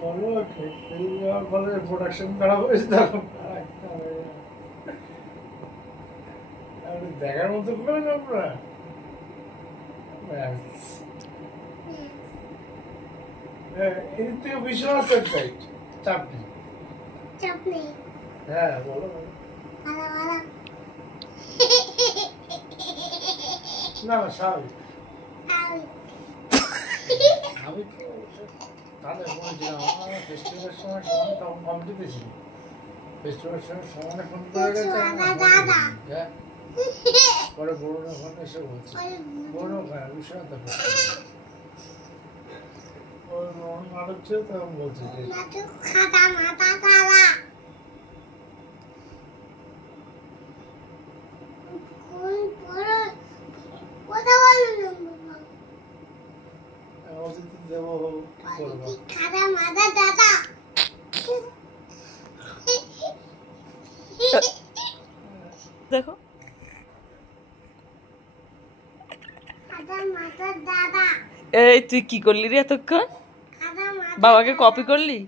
বলো ফলে প্রোডাকশন খারাপ হয়েছে তখন দেখার মতো করেন আমরা এর থেকে ভীষণ সাইড চাপ নেই হ্যাঁ বলো না স্বাভাবিক আমি তো তাহলে বলেছিলাম আমার ফেস্টিভ্যালের সময় সমান তখন কমপ্লিটে ছিল ফেস্টিভ্যালের সময় সমানে ফোন করে গেছে হ্যাঁ পরে বড়রা ফোন এসে বলছে বড় বিষয় তো নাটক ছিল তখন বলছে দেবো দেখো এই তুই কি করলি রে এতক্ষণ বাবাকে কপি করলি